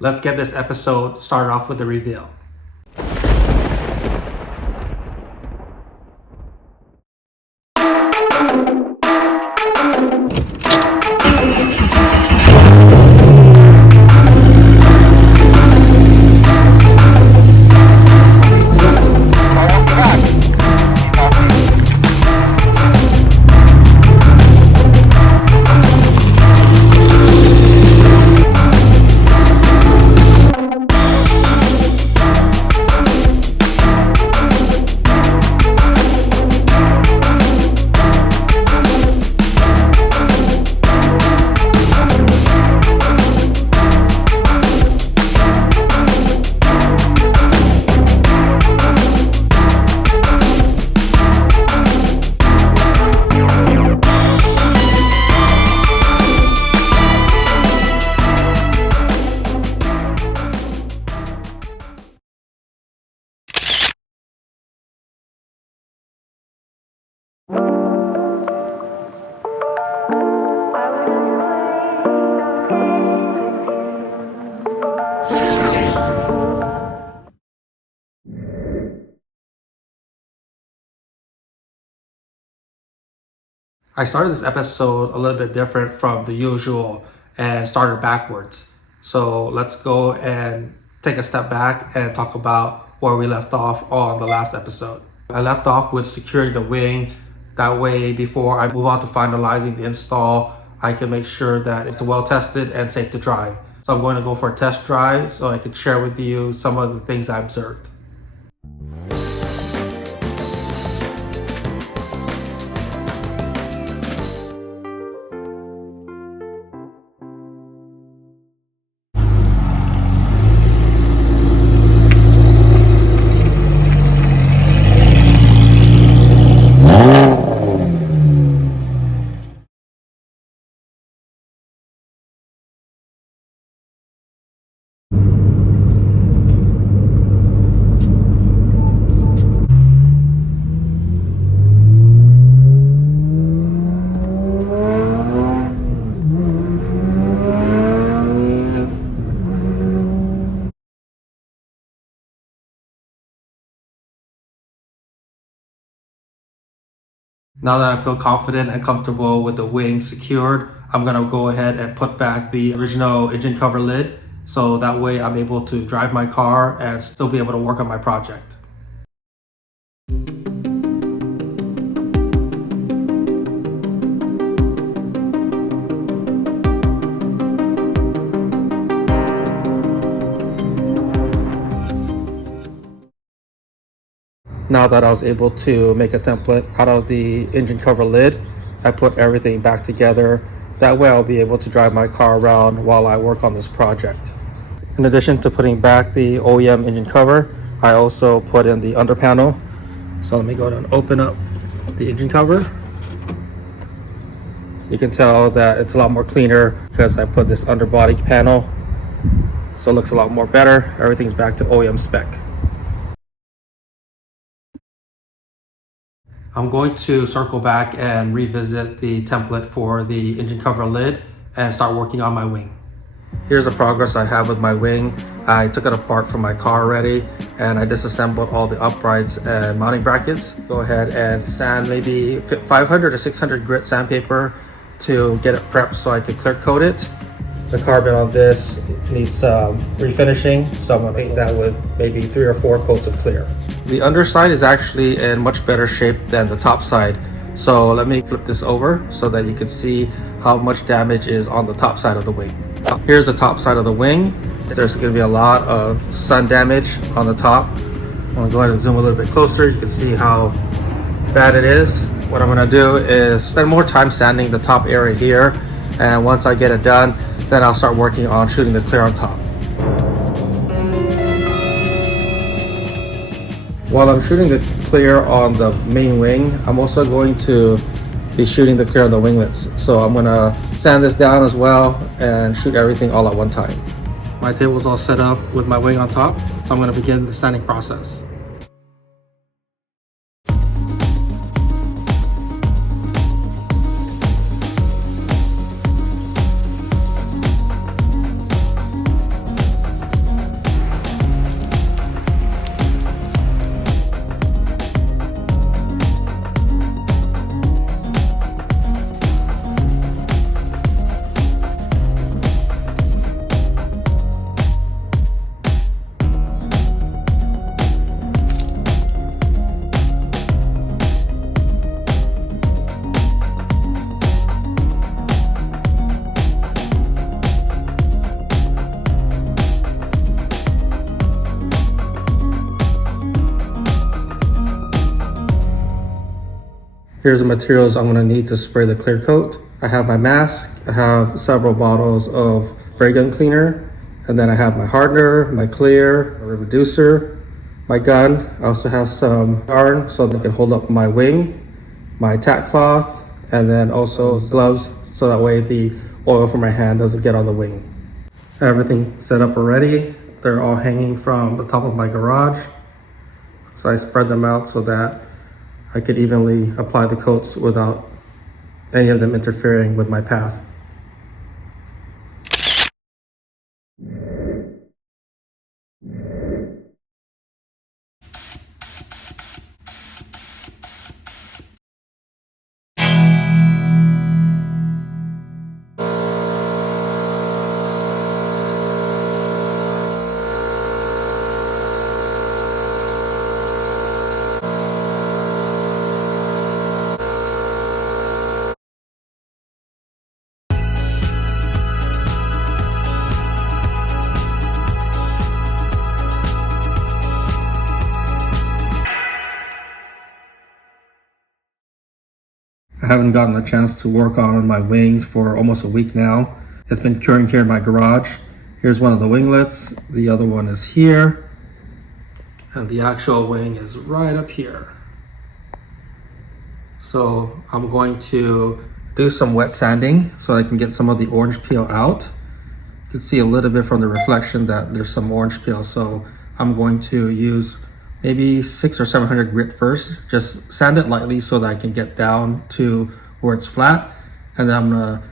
Let's get this episode started off with the reveal. I started this episode a little bit different from the usual and started backwards. So let's go and take a step back and talk about where we left off on the last episode. I left off with securing the wing. That way, before I move on to finalizing the install, I can make sure that it's well tested and safe to drive. So I'm going to go for a test drive so I can share with you some of the things I observed. Now that I feel confident and comfortable with the wing secured, I'm gonna go ahead and put back the original engine cover lid so that way I'm able to drive my car and still be able to work on my project. Now that I was able to make a template out of the engine cover lid, I put everything back together. That way I'll be able to drive my car around while I work on this project. In addition to putting back the OEM engine cover, I also put in the underpanel. So let me go ahead and open up the engine cover. You can tell that it's a lot more cleaner because I put this underbody panel. So it looks a lot more better. Everything's back to OEM spec. I'm going to circle back and revisit the template for the engine cover lid and start working on my wing. Here's the progress I have with my wing. I took it apart from my car already and I disassembled all the uprights and mounting brackets. Go ahead and sand maybe 500 or 600 grit sandpaper to get it prepped so I can clear coat it. The carbon on this needs some refinishing, so I'm gonna paint that with maybe 3 or 4 coats of clear. The underside is actually in much better shape than the top side. So let me flip this over so that you can see how much damage is on the top side of the wing. Here's the top side of the wing. There's gonna be a lot of sun damage on the top. I'm gonna go ahead and zoom a little bit closer. You can see how bad it is. What I'm gonna do is spend more time sanding the top area here. And once I get it done, then I'll start working on shooting the clear on top. While I'm shooting the clear on the main wing, I'm also going to be shooting the clear on the winglets. So I'm gonna sand this down as well and shoot everything all at one time. My table's all set up with my wing on top, so I'm gonna begin the sanding process. Here's the materials I'm gonna need to spray the clear coat. I have my mask, I have several bottles of spray gun cleaner, and then I have my hardener, my clear, a reducer, my gun. I also have some yarn so that I can hold up my wing, my tack cloth, and then also gloves so that way the oil from my hand doesn't get on the wing. Everything set up already. They're all hanging from the top of my garage. So I spread them out so that I could evenly apply the coats without any of them interfering with my path. I haven't gotten a chance to work on my wings for almost a week now. It's been curing here in my garage. Here's one of the winglets. The other one is here. And the actual wing is right up here. So I'm going to do some wet sanding so I can get some of the orange peel out. You can see a little bit from the reflection that there's some orange peel. So I'm going to use maybe 600 or 700 grit first. Just sand it lightly so that I can get down to where it's flat. And then I'm gonna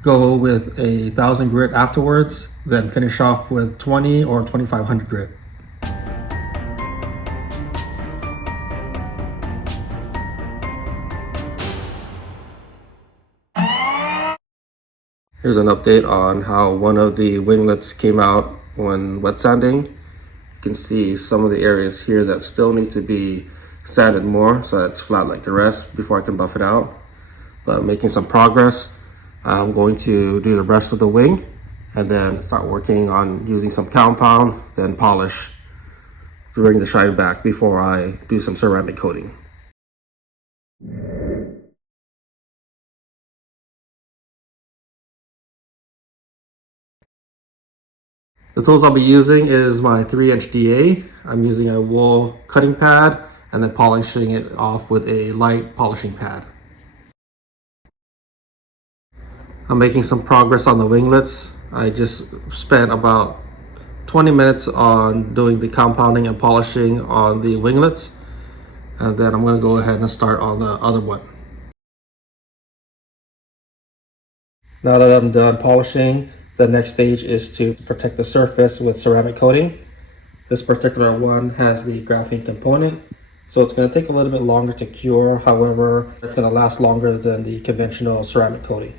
go with 1,000 grit afterwards, then finish off with 20 or 2,500 grit. Here's an update on how one of the winglets came out when wet sanding. You can see some of the areas here that still need to be sanded more so that it's flat like the rest before I can buff it out. But making some progress. I'm going to do the rest of the wing and then start working on using some compound, then polish to bring the shine back before I do some ceramic coating. The tools I'll be using is my 3-inch DA. I'm using a wool cutting pad and then polishing it off with a light polishing pad. I'm making some progress on the winglets. I just spent about 20 minutes on doing the compounding and polishing on the winglets. And then I'm going to go ahead and start on the other one. Now that I'm done polishing, the next stage is to protect the surface with ceramic coating. This particular one has the graphene component, so it's going to take a little bit longer to cure. However, it's going to last longer than the conventional ceramic coating.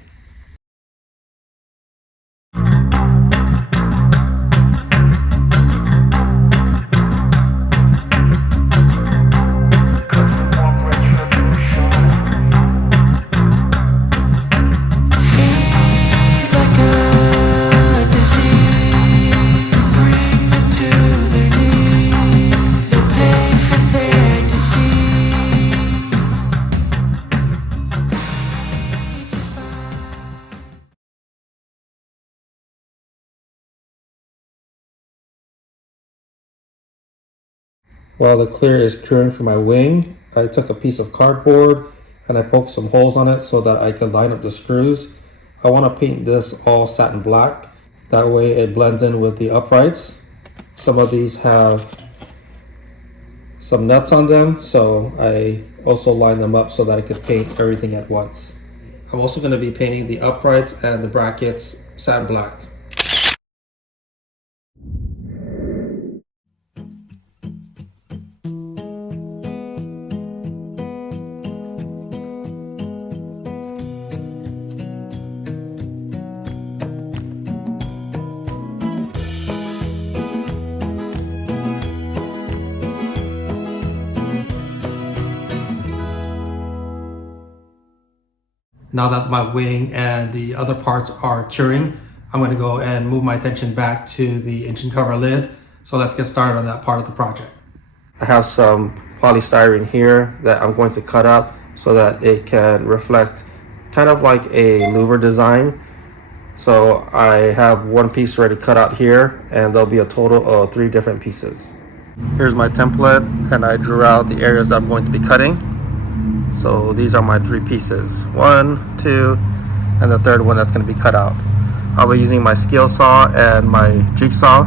While the clear is curing for my wing, I took a piece of cardboard and I poked some holes on it so that I could line up the screws. I want to paint this all satin black. That way it blends in with the uprights. Some of these have some nuts on them, so I also line them up so that I could paint everything at once. I'm also going to be painting the uprights and the brackets satin black. Now that my wing and the other parts are curing, I'm going to go and move my attention back to the engine cover lid. So let's get started on that part of the project. I have some polystyrene here that I'm going to cut up so that it can reflect kind of like a louver design. So I have one piece already cut out here, and there'll be a total of 3 different pieces. Here's my template, and I drew out the areas that I'm going to be cutting. So these are my 3 pieces, 1, 2, and the third one that's going to be cut out. I'll be using my scale saw and my jigsaw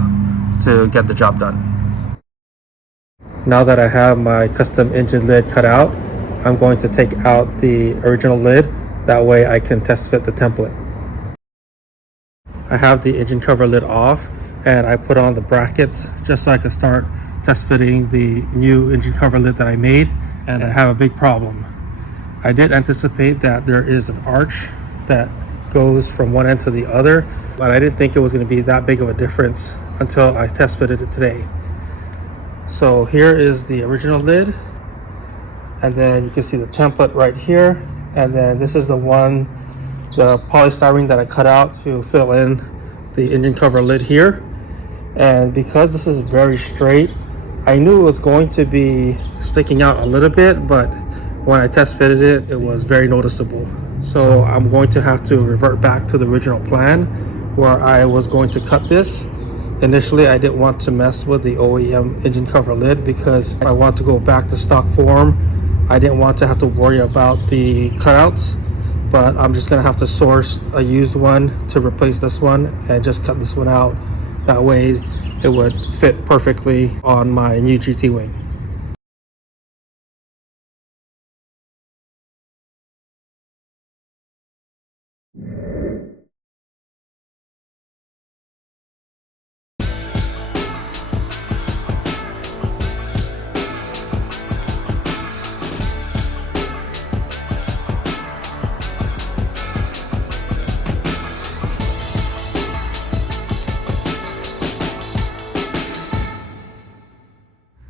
to get the job done. Now that I have my custom engine lid cut out, I'm going to take out the original lid. That way I can test fit the template. I have the engine cover lid off, and I put on the brackets just so I can start test fitting the new engine cover lid that I made. And I have a big problem. I did anticipate that there is an arch that goes from one end to the other, but I didn't think it was going to be that big of a difference until I test fitted it today. So here is the original lid, and then you can see the template right here, and then this is the polystyrene that I cut out to fill in the engine cover lid here. And because this is very straight, I knew it was going to be sticking out a little bit, but when I test fitted it, it was very noticeable. So I'm going to have to revert back to the original plan where I was going to cut this. Initially, I didn't want to mess with the OEM engine cover lid because I want to go back to stock form. I didn't want to have to worry about the cutouts, but I'm just gonna have to source a used one to replace this one and just cut this one out. That way it would fit perfectly on my new GT wing.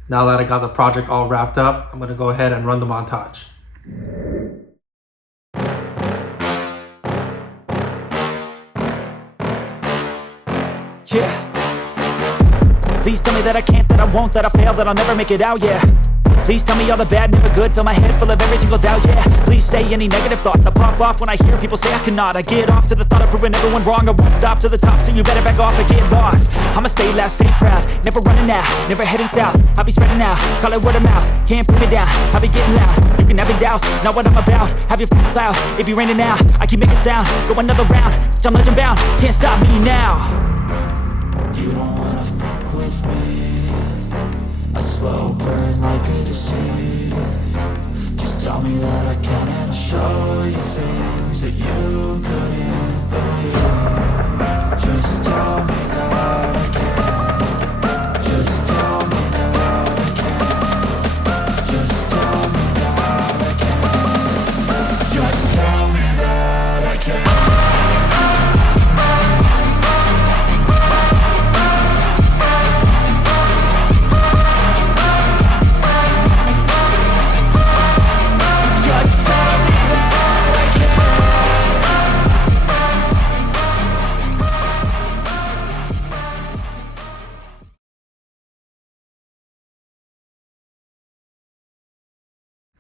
Now that I got the project all wrapped up, I'm going to go ahead and run the montage. Yeah. Please tell me that I can't, that I won't, that I fail, that I'll never make it out, yeah. Please tell me all the bad, never good, fill my head full of every single doubt, yeah. Please say any negative thoughts, I pop off when I hear people say I cannot. I get off to the thought of proving everyone wrong, I won't stop to the top, so you better back off and get lost. I'ma stay loud, stay proud, never running out, never heading south. I'll be spreading out, call it word of mouth, can't put me down, I'll be getting loud. You can have it douse, not what I'm about, have your cloud, it be raining now, I keep making sound, go another round, I'm legend bound, can't stop me now. You don't wanna fuck with me, a slow burn like a disease. Just tell me that I can and I'll show you things that you couldn't believe. Just tell me that I can. Just tell me that I can. Just tell me that I can. Just tell me that I can.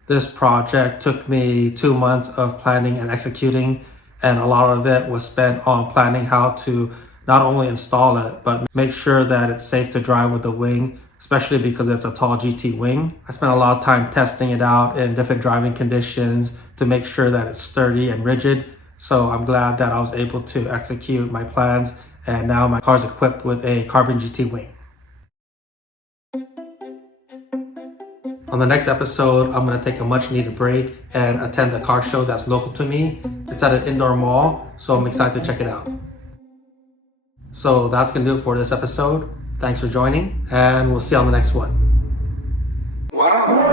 This project took me 2 months of planning and executing, and a lot of it was spent on planning how to not only install it, but make sure that it's safe to drive with the wing, especially because it's a tall GT wing. I spent a lot of time testing it out in different driving conditions to make sure that it's sturdy and rigid. So I'm glad that I was able to execute my plans, and now my car is equipped with a carbon GT wing. On the next episode, I'm going to take a much needed break and attend a car show that's local to me. It's at an indoor mall, so I'm excited to check it out. So that's going to do it for this episode. Thanks for joining, and we'll see you on the next one. Wow.